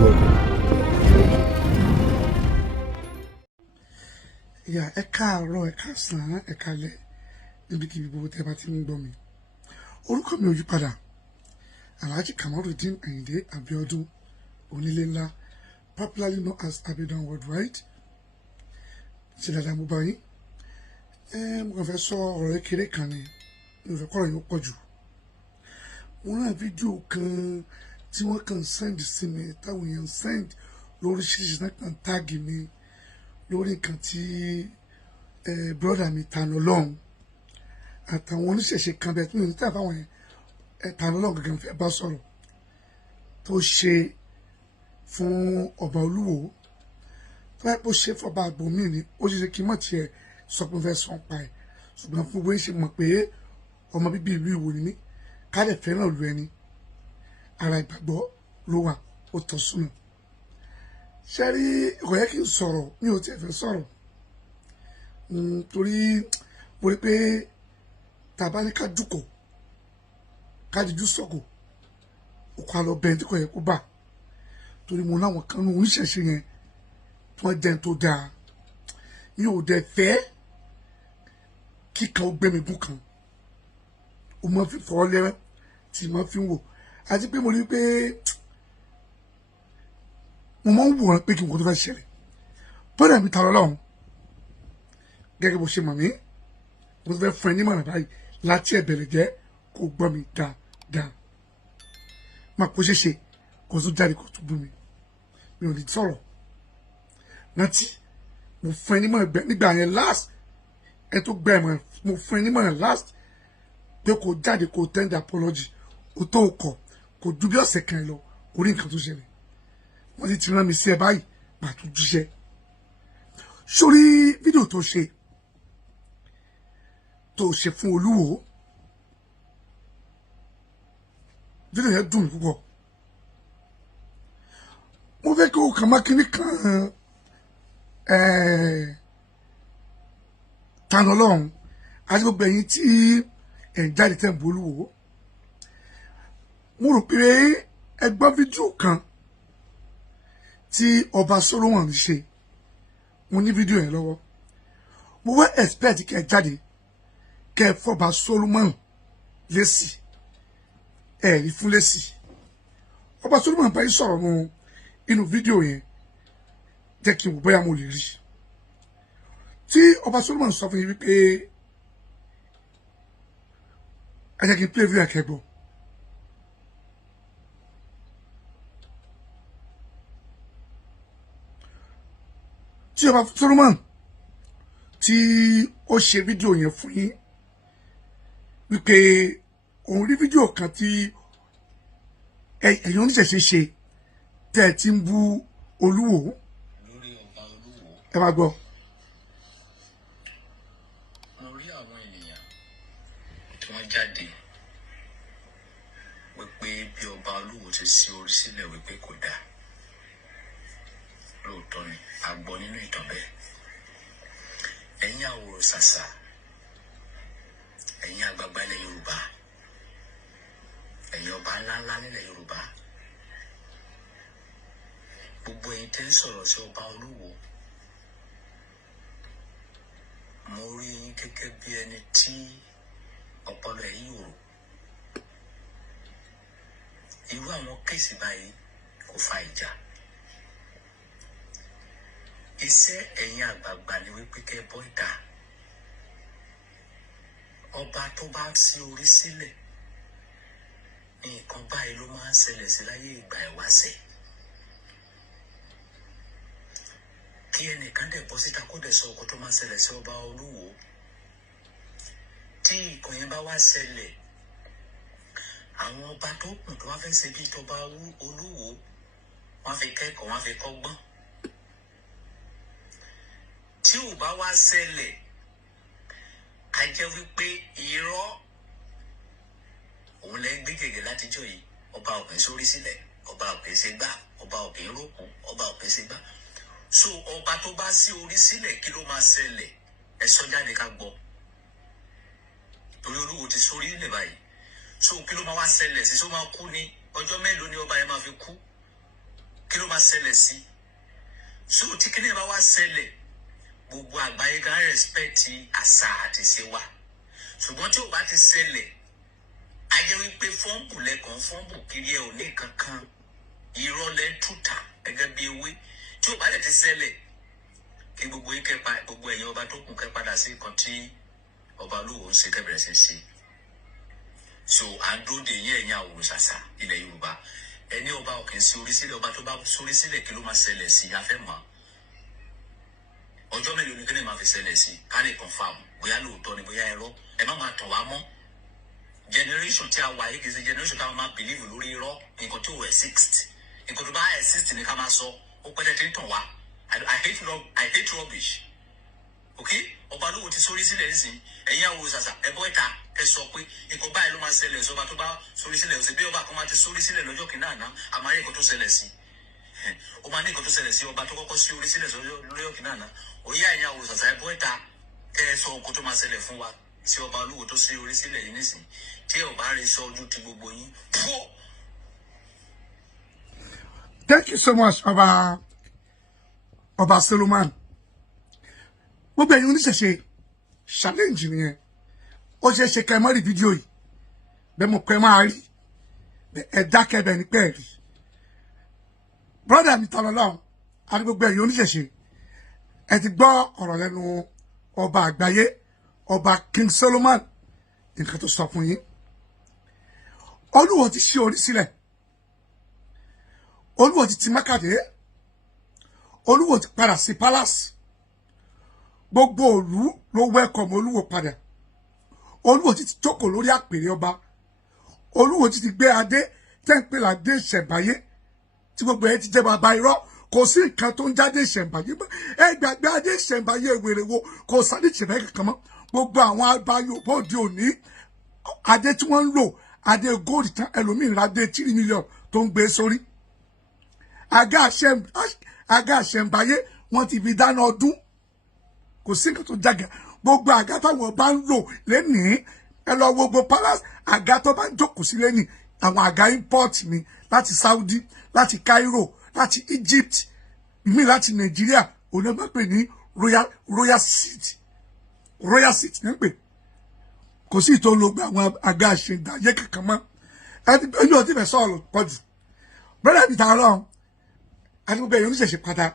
Welcome. Yeah, ẹ káàárọ̀, ẹ káàsán, ẹ káalẹ́ níbikíbi gbogbo tẹ́ bá ti ń gbọ́ mi. Orúkọ mi ò yí padà. Alhaji Kamarudeen Ayinde Abiodun Onílé Ńlá, popularly known as Abiodun Worldwide. Ṣé dáadáa mo bá yín? Mo kàn fẹ́ sọ ọ̀rọ̀ kékeré kan ni, mi ò fẹ́ kọ́rọ̀ yín pọ̀ jù. Mo rán fídíò kan tí wọ́n kàn send sí mi, táwọn èèyàn send lóríṣiríṣi náà kàn táàgì mi lórí nǹkan tí brọ́dà mi Tanilọ́lọ́run àtàwọn oníṣẹ̀ṣe kan bẹ́ẹ̀ tí mi ò ní tẹ́ àbáwọn Tanilọ́lọ́run gangan fẹ́ bá sọ̀rọ̀ tó ṣe fún ọba Olúwo tó bá pọ̀ ṣe fọba àgbòmí ni ó ṣe kí n mọ̀ tiẹ̀ sọ pé mo fẹ́ sọ pa ẹ̀ ṣùgbọ́n fún bóyá ṣe mọ̀ pé ọmọ bíbí ìlú Ìwó ni mí ká lè fẹ́ràn ìlú ẹni ara ìgbàgbọ́ ló wà ó tọ́ súnà. Ṣé rí kò yẹ kí n sọ̀rọ̀ mi ò tiẹ̀ fẹ́ sọ̀rọ̀ torí mo rí pé tàbá ní ká dúkọ̀ ká dijú sọ̀kò òkú àlọ́ bẹ́ẹ̀ tí kò yẹ kó bà torí mo láwọn kan ní oníṣẹ̀ṣe yẹn tí wọ́n jẹun tó dáa mi ò dẹ̀ fẹ́ kíkan ó gbé mi gún kan ó máa fi fọ́ lẹ́rẹ́ tí máa fi ń wò àti pé mo rí pé mo máa ń wòran pé kí n kò tó fẹ́ ṣẹlẹ̀ bọ́dà mi Tanilọ́lọ́run gẹ́gẹ́ bó ṣe mọ̀ mí mo tó fẹ́ fún ẹ nímọ̀ràn báyìí láti ẹ̀bẹ̀rẹ̀ jẹ́ kó gbọ́ mi dáadáa má kó ṣe ṣe kó tó jáde kó tó bú mi mi ò ní sọ̀rọ̀ rántí mo fún ẹ nímọ̀ràn nígbà yẹn last ẹ tó gbẹ ẹ̀mọ̀ mo fún ẹ nímọ̀ràn last pé kó jáde kó tender apology ó tó kọ̀ kó ju bí ọ̀sẹ̀ kan lọ orí nǹkan tó ṣẹlẹ̀ wọ́n ti rán mi sí ẹ báyìí pàtó jíṣẹ́ sórí fídíò tó ṣe fún Olúwo fídíò yẹn dùn mí púpọ̀ mo fẹ́ kí o kàn má kíní kan Tanilọ́lọ́run àti gbogbo ẹ̀yin tí ẹ̀ ń jáde tẹ̀ ń bọ́ Olúwo mo rò pé ẹ gbọ́ fídíò kan tí ọba Solomon ṣe mo ní fídíò yẹn lọ́wọ́ mo wá expect kẹ́ jáde kẹ́ fọba Solomon lésì ẹ rí fún lésì ọba Solomon bá yín sọ̀rọ̀ nu inú fídíò yẹn jẹ́ kí n wò bóyá mo lè rí tí ọba Solomon sọ fún yín wípé ẹ jẹ́ kí n play fídíò akẹgbọ́. Tí ọba Solomon tí ó ṣe fídíò yẹn fún yín wípé òun rí fídíò kan tí ẹ̀yin oníṣẹ̀ṣe ṣe tẹ́ ẹ ti ń bú Olúwo ẹ máa gbọ́. Mo rí àwọn ènìyàn tí wọ́n jáde wípé bí ọba Olúwo ti ṣí orí sílẹ̀ wípé kò dáa lóòótọ́ ni a gbọ́ nínú ìtàn bẹ́ẹ̀ ẹ̀yin àwòrán ṣàṣà ẹ̀yin àgbààgbà ilẹ̀ Yorùbá ẹ̀yin ọba ńláńlá nílẹ̀ Yorùbá gbogbo ẹ̀yin tẹ́ ń sọ̀rọ̀ sí ọba Olúwo mo rí yín gẹ́gẹ́ bí ẹni tí ọpọlọ ẹ̀ yòrò irú àwọn kéèsì báyìí kò fa ìjà iṣẹ́ ẹ̀yin àgbààgbà ni wípé kẹ́ bọ́ ìta ọba tó bá sí orí sílẹ̀ nǹkan báyìí ló máa ń ṣẹlẹ̀ sí láyé ìgbà ìwáṣẹ̀ kí ẹnìkan dẹ̀ bọ́ síta kó dẹ̀ sọ ọkọ tó máa ń ṣẹlẹ̀ sí ọba Olúwo tí nǹkan yẹn bá wá ṣẹlẹ̀ àwọn ọba tó kù tó wá fẹ́ ṣe bí tọba Olúwo wọ́n fi kẹ́kọ̀ọ́ wọ́n fi kọ́gbọ́n tí ò bá wá ṣẹlẹ̀ a jẹ́ wípé irọ́ òun lẹ́ gbé gègé látijọ́ yìí ọba òkè sórí sílẹ̀ ọba òkè ṣe gbá ọba òkè rókun ọba òkè ṣe gbá so ọba tó bá sí orí sílẹ̀ kí ló máa ṣẹlẹ̀ ẹ sọ jáde ká gbọ́ torí Olúwo ti sórí ilẹ̀ báyìí so kí ló máa wá ṣẹlẹ̀ sí so máa kú ní ọjọ́ mélòó ni ọba yẹn máa fi kú kí ló máa ṣẹlẹ̀ sí. So tí kíní bá wá ṣẹlẹ̀ gbogbo àgbáyé gan respect àṣà àti ṣe wa ṣùgbọ́n tí ò bá ti ṣẹlẹ̀ a jẹ́ wípé fọ́ǹbù lẹ́kàn fọ́ǹbù kiri ẹ̀ ò ní kankan irọ́ lẹ́ túta gẹ́gẹ́ bí ewé tí ò bá lẹ̀ ti ṣẹlẹ̀ kí gbogbo yín kẹ́pa gbogbo ẹ̀yin ọba tó kù kẹ́ padà sí nǹkan tí ọba olúwo ń ṣe kẹ́ bẹ̀rẹ̀ sí ṣe. So à ń dúró de yín ẹ̀yin àwòrán ṣàṣà ilẹ̀ Yorùbá ẹni ọba ò kì í sí orí sílẹ̀ ọba tó bá sórí sílẹ̀ kí ló máa ṣẹlẹ̀ sí afẹ́ mọ́ ọjọ́ mélòó ni kí ni máa fi ṣẹlẹ̀ sí ká lè confam bóyá lóòótọ́ ni bóyá irọ́ ẹ má máa tàn wá mọ́ generation tí a wà yìí kì í ṣe generation táwọn máa believe lórí irọ́ nǹkan tó exist nǹkan tó bá exist ni ká máa sọ ó pẹ́ tẹ́tí ń tàn wá I hate rubbish okay ọba lówó ti sórí sílẹ̀ nísìn ẹ̀yin àwòrán ṣàṣà ẹ̀bọ́ ìta ẹ sọ pé nǹkan báyìí ló máa ṣẹlẹ̀ sọba tó bá sórí sílẹ̀ ọ̀sẹ̀ bí ọba kan máa ti sórí sílẹ̀ lọ́jọ́ kìíní àná àmọ́ nǹkan tó ṣẹlẹ̀ sí ó máa ní nǹkan tó ṣẹlẹ̀ sí ọba tó kọ́kọ́ sí orí sílẹ̀ lọ́jọ́ kìíní àná òye ẹ̀yin àwòrán ṣàṣà ẹ̀bọ́ ìta kẹ́ ẹ sọ nǹkan tó máa ṣẹlẹ̀ fún wa sí ọba olúwo tó sí orí sílẹ̀ yìí nísìn tí ẹ ò bá rí sọ ojú ti gbogbo yín pọ̀. Thank you so much Ọba Solomon. Gbogbo ẹ̀yin oníṣẹ̀ṣe challenge nìyẹn ó ṣe é ṣe kẹ́ ẹ mọ́ rí fídíò yìí bẹ́ẹ̀ mo pẹ́ máa rí ẹ dákẹ́ bẹ́ẹ̀ ni pẹ́ rí brother mi tọrọ lọ́hùn àti gbogbo ẹ̀yin oníṣẹ̀ṣe ẹ ti gbọ́ ọ̀rọ̀ lẹ́nu ọba àgbáyé ọba King Solomon nǹkan tó sọ fún yín olúwo ti ṣí orí sílẹ̀ olúwo ti ti mákàdé olúwo ti padà sí palace gbogbo òlú ló welcome olúwo padà olúwo ti jókòó lórí àpèrè ọba olúwo ti gbé adé tẹ́ǹpẹ́ ládé ìṣẹ̀ǹbáyé tí gbogbo ẹ̀ ti jẹ́ bàbá irọ́ kò sí nǹkan tó ń jáde ìṣẹ̀ǹbáyé mọ́ ẹ gbàgbé adé ìṣẹ̀ǹbáyé wèrè wo kò sáré ìṣẹ̀ǹbáyé kankan mọ́ gbogbo àwọn àgbà Yorùbá òde òní adé tí wọ́n ń lò adé gold tán ẹlòmíín adé 3 million tó ń gbé sórí àga ìṣẹ̀ǹbáyé wọ́n ti fi dáná ọdún kò sí nǹkan tó jága gbogbo àga táwọn bá ń lò lẹ́nìí ẹ lọ wo gbogbo palace àga tó bá ń jókòó sí lẹ́nìí àwọn àga import ni láti Saudi láti Cairo láti Egypt mi láti Nàìjíríà òun náà bá pè ní royal seat ní pè kò sí ìtò olóògbé àwọn àga àṣẹ̀ǹdáyé kankan mọ́ ẹni ọtí fẹ́ sọ̀rọ̀ pọ̀jù bẹ́ẹ̀ ni tààrà ọ̀hún àti gbogbo ẹ̀yọ́ oníṣẹ̀ṣe pátá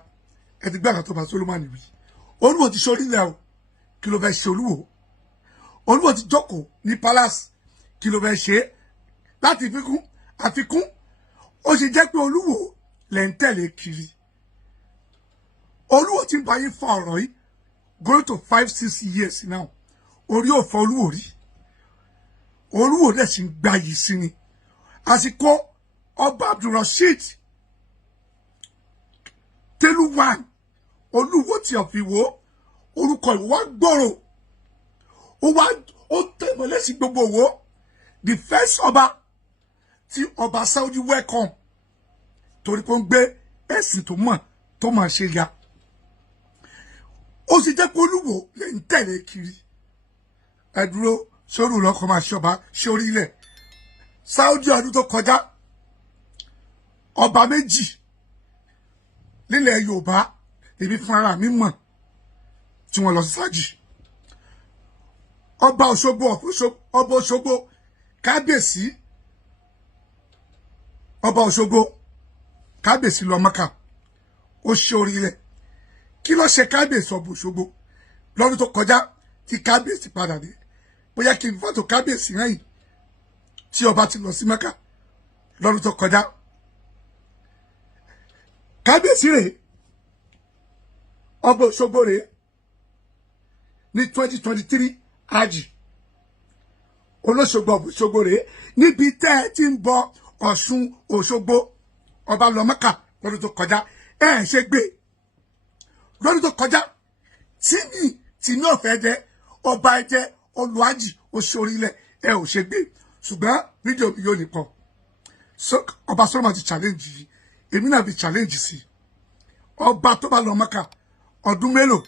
ẹ ti gbé àkàtọ́ bá Solomon wí olúwo ti sórí ilẹ̀ o kí ló fẹ́ ṣe olúwo ti jókòó ní palace kí ló fẹ́ ṣe láti àfikún ó ṣe jẹ́ pé olúwo lẹ̀ ń tẹ̀lé kiri olúwo ti ń bá yín fa ọ̀rọ̀ yìí going to 5-6 years now orí òfò olúwo rí olúwo dẹ̀ sì ń gba yìí sí ni àsìkò ọba Abdulrasheed Tẹ́lúwàn olúwo tí ọ̀fi wo orúkọ ìwọ wá gbòòrò ó tẹ̀mọ́lẹ̀ sí gbogbo wo the first ọba tí ọba Saudi welcome torí pé ó ń gbé ẹ̀sìn tó mọ̀ ṣe ya ó sì jẹ́ pé olúwo lè ń tẹ̀lé kiri ẹ dúró sórí lọ́kọ̀ máa ṣọba ṣe orílẹ̀ Saudi ọdún tó kọjá ọba méjì nílẹ̀ Yorùbá èmi fún ara mi mọ̀ tí wọ́n lọ sí sájì ọba Òṣogbo kábíyèsí ọba Òṣogbo kábíyèsí lọ Mọ́kà ó ṣe orílẹ̀ kí ló ṣe kábíyèsí ọba Òṣogbo lọ́dún tó kọjá tí kábíyèsí padà dé bóyá kí n fọ́tò kábíyèsí rẹ́yìn tí ọba ti lọ sí Mọ́kà lọ́dún tó kọjá kábíyèsí rèé ọba Òṣogbo rèé ní 2023 hajj olóṣogbo ọba Òṣogbo rèé níbi tẹ́ ẹ ti ń bọ Ọ̀ṣun Òṣogbo ọba lọ Mẹ́kà lọ́dún tó kọjá ẹ ṣe gbé lọ́dún tó kọjá tí ní ọ̀fẹ́ jẹ́ ọba ẹ̀jẹ̀ olùhájì oṣoorílẹ̀ ẹ ò ṣe gbé ṣùgbọ́n fídíò mi yóò nìkan ọba Solomon ti challenge yìí èmi náà fi challenge sí ọba tó bá lọ Mẹ́kà ọdún mélòó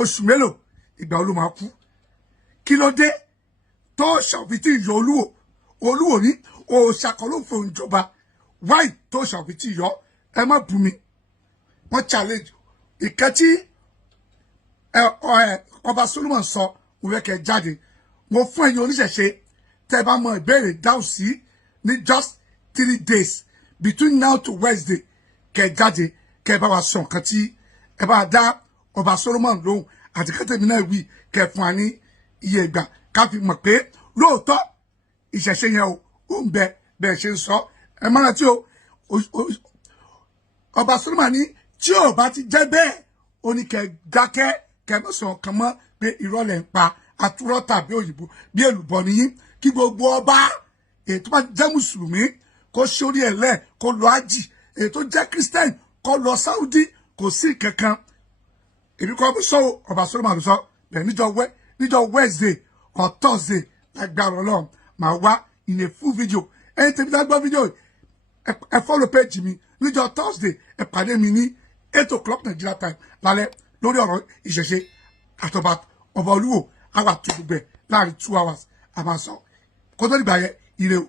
oṣù mélòó ìgbà olú máa kú kí ló dé tó ṣàfitì ìyọ olúwo ní òòṣà kan ló fòun jọba wáì tó ṣàfitì ìyọ ẹ má bù mí wọ́n challenge ìkẹ́tí ọba Solomon sọ mo fẹ́ kẹ́ jáde mo fún ẹ̀yin oníṣẹ̀ṣe tẹ́ bá mọ ìbéèrè dáhùn sí ní just 3 days between now to Wednesday kẹ́ jáde kẹ́ bá wa sọ nǹkan tí ẹ bá dá ọba Solomon lóhùn àti kẹ́tẹ̀mí náà wí kẹ́ fún wa ní iye ìgbà ká fi mọ̀ pé lóòótọ́ ìṣẹ̀ṣe yẹn ó ń bẹ bẹ́ẹ̀ ṣe ń sọ ẹ mọ́ra tí ọba Solomon ní tí ò bá ti jẹ́ bẹ́ẹ̀ ó ní kẹ́ dákẹ́ kẹ́ mọ́ sọ nǹkan mọ́ pé irọ́ lẹ̀ ń pa àtúrọ́ tàbí òyìnbó bí èlùbọ́ nìyí kí gbogbo ọba èyí tó bá jẹ́ mùsùlùmí kó sórí ẹ̀ lẹ̀ kó lọ ájì èyí tó jẹ́ Christian kó lọ Saudi kò sí kankan èmi kọ́ sọ ọba Solomon sọ bẹ́ẹ̀ níjọ́ Wednesday or Thursday lágbára Ọlọ́run màá wá in a full video ẹ̀yin tèmi tá gbọ́ fídíò ẹ follow page mi níjọ́ Thursday ẹ pàdé mi ní 8 o'clock Nigeria time lálẹ́ lórí ọ̀rọ̀ ìṣẹ̀ṣe àtọ̀bà ọba Olúwo àwa tó gbogbo ẹ̀ láàrin 2 hours àmà sọ kó tó dìgbà yẹn ire o.